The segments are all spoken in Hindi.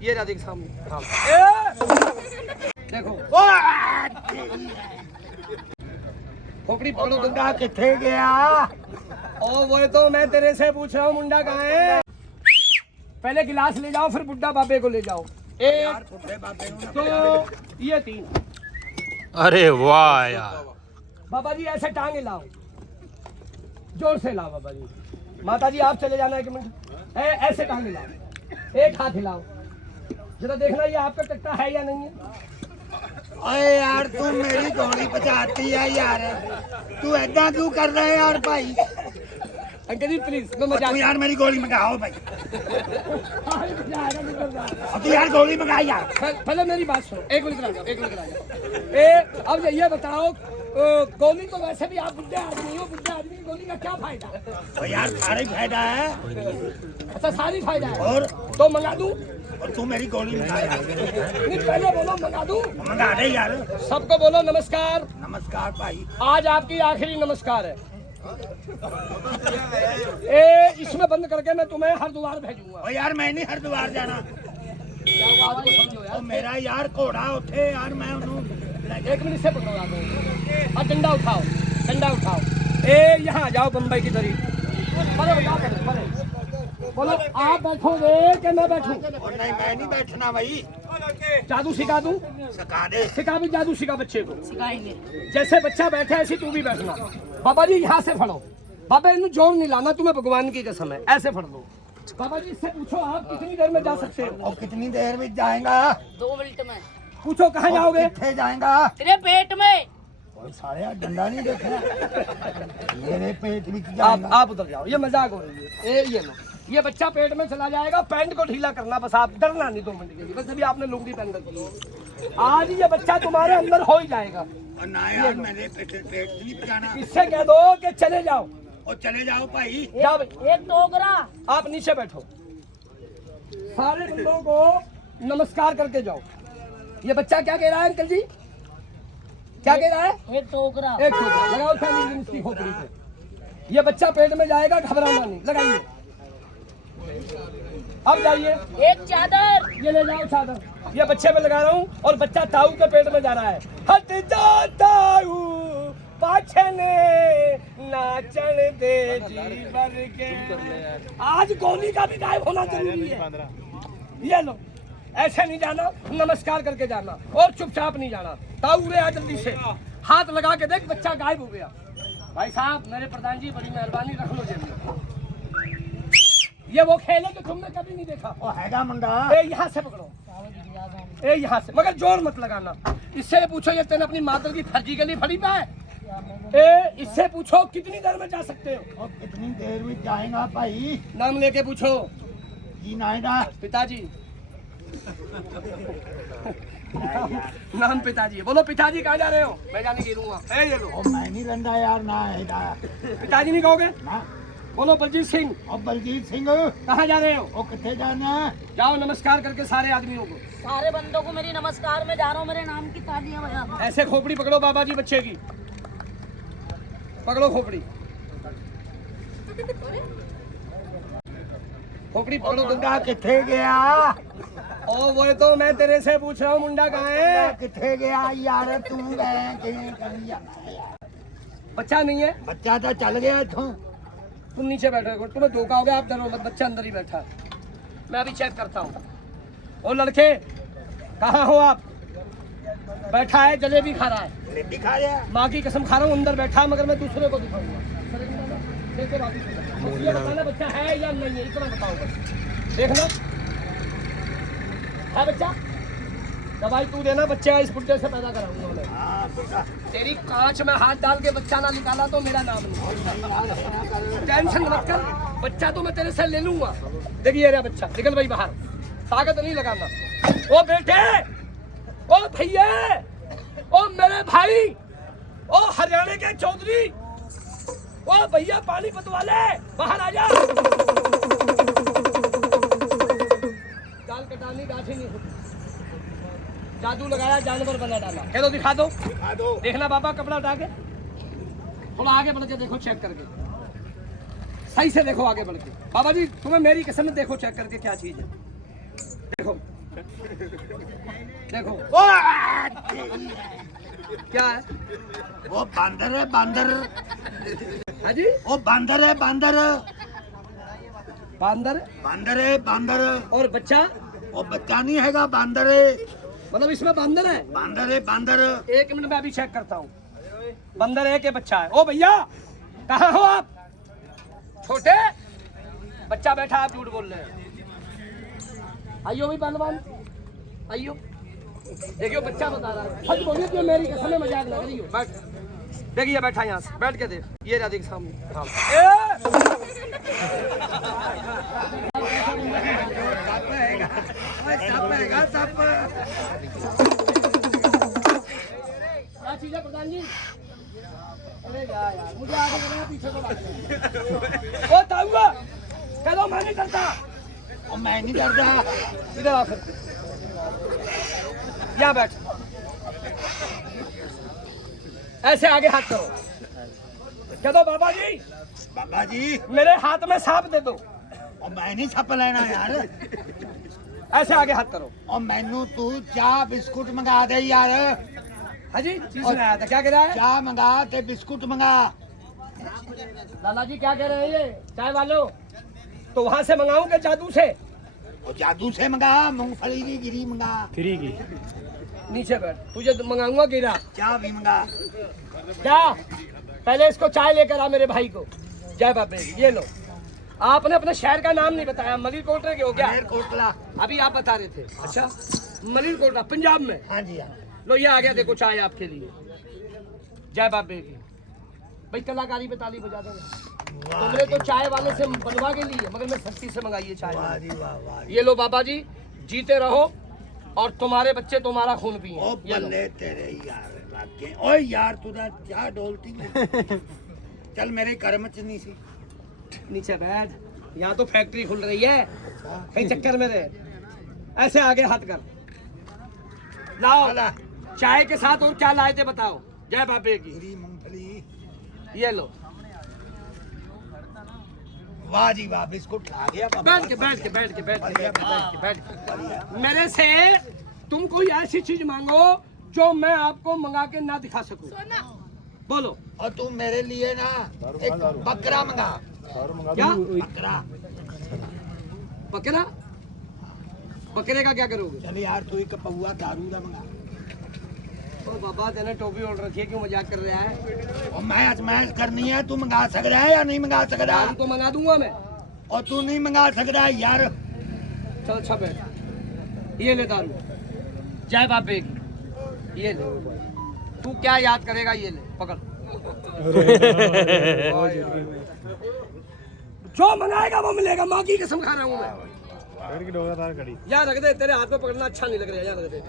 ये रहा देख सामने। हाँ। देखो खोपड़ी पकड़ो। मुंडा किथे गया? ओ वो तो मैं तेरे से पूछ रहा हूँ, मुंडा कहाँ है? पहले गिलास ले जाओ, फिर बुड्ढा बाबे को ले जाओ। एक दो ये तीन। अरे वाह यार, बाबा जी ऐसे टांगे लाओ, जोर से लाओ बाबा जी। माता जी आप चले जाना 1 मिनट। ऐसे टांगे लाओ, एक हाथ हिलाओ, जरा देखना ये आपका कट्टा है या नहीं है। अरे यार तू मेरी घोड़ी बचाती है यार, तू ऐसा क्यों कर रहा है यार भाई? अंकल जी प्लीज मैं मजाक। तू यार मेरी गोली मंगाओ भाई, अब तू यार गोली मंगा यार। पहले मेरी बात सुनो, एक मिनट रह जाओ, एक मिनट रह जाओ। अब ये बताओ, गोली तो वैसे भी आप बुढ़े आदमी हो, बुढ़े आदमी की गोली का क्या फायदा? तो यार सारे फायदा है। अच्छा सारी फायदा है और तो मंगा दूं? और तू मेरी गोली मंगा यार। नहीं पहले बोलो मंगा दूं। मंगा दे यार। सबको बोलो नमस्कार। नमस्कार भाई। आज आपकी आखिरी नमस्कार है। इसमें बंद करके मैं तुम्हें हरिद्वार भेजूंगा। और यार मैं नहीं हरिद्वार जाना। बात को समझो यार। और मेरा यार घोड़ा उठे यार, मैं उन्होंने 1 मिनट से पकड़ो आप। और डंडा उठाओ, डंडा उठाओ। यहाँ आ जाओ बम्बई की तरफ। बोलो आप बैठोगे कि मैं बैठूं? और नहीं मैं नहीं बैठना भाई। जादू सिखा दूं? सिखा दे। सिखा भी जादू सिखा बच्चे को। सिखाएंगे। जैसे बच्चा बैठे ऐसे तू भी बैठना। बाबा जी यहाँ से फड़ो। बाबा इन जोर नहीं लाना, तुम्हें भगवान की कसम है, ऐसे फड़ लो। बाबा जी इससे पूछो आप कितनी देर में जा सकते हो? और कितनी देर में जाएगा? 2 मिनट में। पूछो कहाँ जाओगे? किथे जाएगा? तेरे पेट में। और सारे यार डंडा नहीं देखना, मेरे पेट में आप जाएगा। उधर जाओ, ये मजाक हो रही है। ये लो, ये बच्चा पेट में चला जाएगा। पैंट को ढीला करना बस, आप डरना नहीं 2 मिनट के लिए। वैसे भी आपने लुंगी पहन रखी है। आज ये बच्चा तुम्हारे अंदर हो ही जाएगा। और ना यार मेरे पेट नहीं बजाना। इससे कह दो कि चले जाओ और चले जाओ भाई। जाओ। एक टोकरा। आप नीचे बैठो, सारे बंदों को नमस्कार करके जाओ। ये बच्चा क्या कह रहा है अंकल जी? क्या कह रहा है? एक टोकरा। एक टोकरा लगाओ फैमिली इसकी खोपड़ी पे। ये बच्चा पेट में जाएगा, घबराना नहीं। लगाइए, अब जाइए। एक चादर। ये ले जाओ चादर, ये बच्चे पे लगा रहा हूँ। और बच्चा ताऊ के पेट में जा रहा है। हट जा ताऊ पाछने नाचन दे जीवर के। आज गोली का भी गायब होना जरूरी है। ये लो, ऐसे नहीं जाना, नमस्कार करके जाना और चुपचाप नहीं जाना। ताऊ रे आ जल्दी से, हाथ लगा के देख बच्चा गायब हो गया। भाई साहब मेरे प्रधान जी बड़ी मेहरबानी, रख लो जेब में। ये वो खेल है जो तुमने कभी नहीं देखा। ओ हैगा मुंडा। यहाँ से पकड़ो, यहाँ से, मगर जोर मत लगाना। इससे पूछो ये तेने अपनी माता की फर्जी के लिए फड़ी पाए? इससे पूछो कितनी देर में जा सकते हो? और कितनी देर में जाएगा भाई? नाम लेके पूछो। जी नायना। पिताजी। नाम पिताजी। बोलो पिताजी कहाँ जा रहे हो? मैं जाने गिरूंगा। ये लो। और मैं नहीं रंदा यार ना हैगा। पिताजी नहीं कहोगे? ना। बोलो बलजीत सिंह। और बलजीत सिंह कहाँ जा रहे हो? वो किथे जाना है? जाओ नमस्कार करके सारे आदमियों को। सारे बंदों को मेरी नमस्कार। में जा रहा हूँ, मेरे नाम की तालियां बजा। ऐसे खोपड़ी पकड़ो बाबा जी बच्चे की, पकड़ो खोपड़ी, खोपड़ी पकड़ो। मुंडा किथे गया? ओ वो तो मैं तेरे से पूछ रहा हूँ, मुंडा कहाँ है? किथे गया यार? तू बच्चा नहीं है? बच्चा तो चल गया इथों। तुम नीचे बैठे हो, तुम्हें धोखा हो गया। आप डरो मत, बच्चा अंदर ही बैठा है। मैं अभी चेक करता हूँ। ओ लड़के कहाँ हो आप? बैठा है जलेबी खा रहा है। दिखाया माँ की कसम खा रहा हूँ, अंदर बैठा है, मगर मैं दूसरे को दिखाऊंगा। देखो वापिस ये बताना बच्चा है या नहीं है, इतना बताओ बस। देखना है बच्चा? दवाई तू देना, बच्चा इस बुड्ढे से पैदा कराऊंगा मैं। हाँ बेटा। तेरी कांच में हाथ डाल के बच्चा ना निकाला तो मेरा नाम नहीं। टेंशन मत कर, बच्चा तो मैं तेरे से ले लूंगा। देखिए रहा बच्चा, निकल भाई बाहर, ताकत नहीं लगाना। ओ बेटे, ओ भैया, ओ मेरे भाई, ओ हरियाणा के चौधरी, ओ भैया पानीपत वाले, बाहर आ जा। दाल कटानी गाठी नहीं होती। जादू लगाया, जानवर बना डाला। कह दो दिखा दो। दिखा दो। देखना बाबा कपड़ा उठा के, थोड़ा आगे बढ़ के देखो, चेक करके सही से देखो, आगे बढ़ के। बाबा जी तुम्हें मेरी कसम, देखो चेक करके क्या चीज है। देखो देखो ओ क्या है वो बंदर है बंदर। हाँ जी वो बंदर है बंदर। बंदर बंदर है बंदर। और बच्चा वो बच्चा नहीं हैगा बंदर है। मतलब इसमें बंदर है। बंदर है बंदर। 1 मिनट में अभी चेक करता हूँ बंदर है कि बच्चा है। ओ भैया कहाँ हो आप? छोटे बच्चा बैठा आप झूठ बोल रहे हैं। आइयो भाई पहलवान आइयो। देखियो बच्चा बता रहा है सच बोलिए कि मेरी कसम में मजाक लग रही हो। बैठ देखिए बैठा यहाँ से बैठ के देख ये रहा देख सामने। हाँ। सप हैगा। ओए सप हैगा सप। क्या चीज है प्रधान जी? अरे यार मुझे आगे बढ़ना पीछे को बात ओ ताऊगा कह दो मैं नहीं करता। ओ मैं नहीं डरता। इधर आ फिर यहाँ बैठ ऐसे आगे हाथ करो कह दो बाबा जी बाबा जी मेरे हाथ में सांप दे दो। ओ मैं नहीं सप लेना यार। ऐसे आगे हाथ करो। ओ मैनू तू चाह बिस्कुट मंगा दे यार। हाँ जी चीज सुनाया था क्या कह रहा है? चाह मंगा ते बिस्कुट मंगा। लाला जी क्या कह रहे हैं ये चाय वालों? तो वहां से मंगाऊं के जादू से? ओ जादू से मंगा मूंगफली की गिरी मंगा। फ्री की नीचे बैठ तुझे मंगाऊंगा गिरा। चाह भी मंगा। क्या पहले इसको चाय लेकर आ मेरे भाई को। जय बाबे ये लो। आपने अपने शहर का नाम नहीं बताया मलिरकोटला के हो गया? कोटला। अभी आप बता रहे थे। अच्छा मलिरकोटला पंजाब में। हाँ जी हाँ। लो ये आ गया देखो चाय आपके लिए। जय बाबे की भाई कलाकारी पे ताली बजा दो। तुमने तो चाय वाले से बनवा के लिए मगर मैं सख्ती से मंगाई है चाय। वाह जी वाह वाह। ये लो बाबा जी जीते रहो और तुम्हारे बच्चे तुम्हारा खून पिए। ओ ये लो। बल्ले तेरे यार वाकई। ओए यार तू ना क्या डोलती है। चल मेरे कर्म च नहीं सी। नीचे बैठ यहाँ तो फैक्ट्री खुल रही है कहीं चक्कर में रहे। ऐसे आगे हाथ कर लाओ। वाला चाय के साथ और क्या लाए थे बताओ? जय बाबे की गिरी मूंगफली। ये लो। वाह जी वाह बिस्कुट आ गया बाबा। बैठ के मेरे से तुम कोई ऐसी चीज मांगो जो मैं आपको मंगा के ना दिखा सकूं। बोलो। और तू मेरे लिए ना एक बकरा मंगा। क्या बकरा। बकरा? बकरे का क्या करोगे? चल यार तू एक पौआ दारू का मंगा। तो बाबा तेने टोपी ओढ़ रखी है क्यों मजाक कर रहा है? और मैं आजमाइश करनी है तू मंगा सकता है या नहीं मंगा सकता? दारू तो मंगा दूंगा मैं। और तू नहीं मंगा सकता यार। चल अच्छा बैठ ये ले दारू। जय बाबे की ये ले। तू क्या याद करेगा? ये ले पकड़। जो मंगाएगा वो मिलेगा। माँ की कसम खा रहा हूँ मैं। याद रख दे तेरे हाथ में पकड़ना अच्छा नहीं लग रहा है। याद रख दे।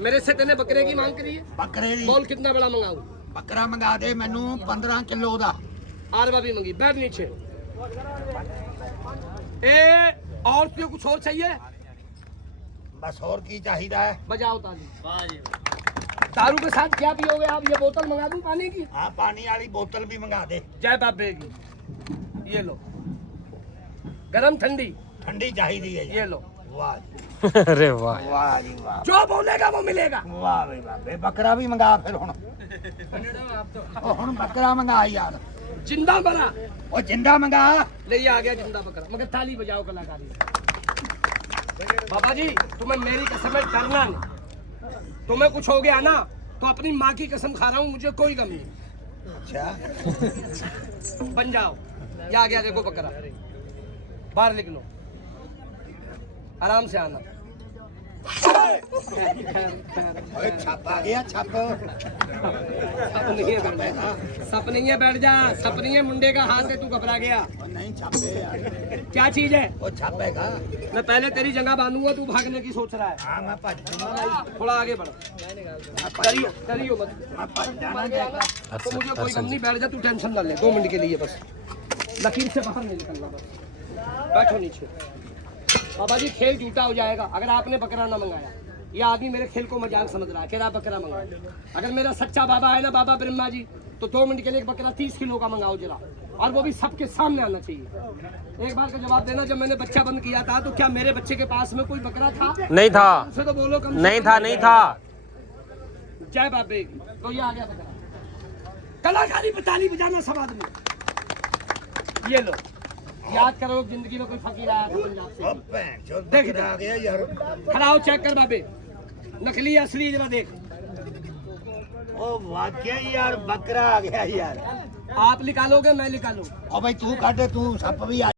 मेरे से तेने बकरे की मांग करी है। बकरे दी बोल कितना बड़ा मंगाऊं? बकरा मंगा दे मैनू 15 किलो दा। आरवा भी मंगी। बैठ नीचे। ए और क्यों कुछ और चाहिए? बस और की चाहिए है। बजाओ ताली। दारू के साथ क्या पियोगे आप? ये बोतल मंगा दूं पानी की? हाँ पानी वाली बोतल भी मंगा दे। जय बाबे की ये लो। गरम ठंडी ठंडी चाहिए है ये लो। वाह जी अरे वाह वाह जी वाह। जो बोलेगा वो मिलेगा। वाह भाई वाह बे बकरा भी मंगा फिर हुन। ओ हुन बकरा मंगा यार। जिंदा मरा। ओ जिंदा मंगा। ले ये आ गया जिंदा बकरा। मगर ताली बजाओ कलाकारी। बाबा जी तुम्हें मेरी कसम है डरना नहीं। तुम्हें कुछ हो गया ना तो अपनी माँ की कसम खा रहा हूँ मुझे कोई गम नहीं। अच्छा बन जाओ। ये आ गया देखो बकरा। बाहर लिख लो आराम से आना। ओए छाप आ गया छाप। सप नहीं है बैठ जा। सप नहीं है बैठ जा। सप नहीं है मुंडे का हाथ है तू घबरा गया। ओ नहीं छापे यार। क्या चीज है? ओ छापेगा। मैं पहले तेरी जगह बांधूंगा तू भागने की सोच रहा है। हाँ मैं भज जाऊंगा। थोड़ा आगे बढ़ो। डरियो डरियो मत। मैं भज जाना मर गया ना तो मुझे कोई गम नहीं। बैठ जा तू टेंशन ना ले 2 मिनट के लिए बस। लकीर से बाहर नहीं निकलना बस। बैठो नीचे। बाबा जी खेल झूठा हो जाएगा अगर आपने बकरा ना मंगाया। ये आदमी मेरे खेल को मजाक समझ रहा है। कह रहा बकरा मंगाओ। अगर मेरा सच्चा बाबा है ना बाबा ब्रह्मा जी तो 2 मिनट के लिए एक बकरा 30 किलो का मंगाओ जरा। और वो भी सबके सामने आना चाहिए। एक बार का जवाब देना, जब मैंने बच्चा बंद किया था तो क्या मेरे बच्चे के पास में कोई बकरा था? नहीं था, उसे तो बोलो कम से नहीं कम। था, नहीं था। जय बाबे की। तो ये आ गया बकरा। कलाकारी पे ताली बजाना सब आदमी। ये लो, याद करो जिंदगी में कोई फकीर आया था पंजाब से। अब भैंचोद देख बकरा आ गया यार। खड़ा हो, चेक कर बाबे, नकली असली जरा देख। ओ वाकई यार बकरा आ गया यार। आप निकालोगे मैं निकालू? और भाई तू काटे, तू सप भी आ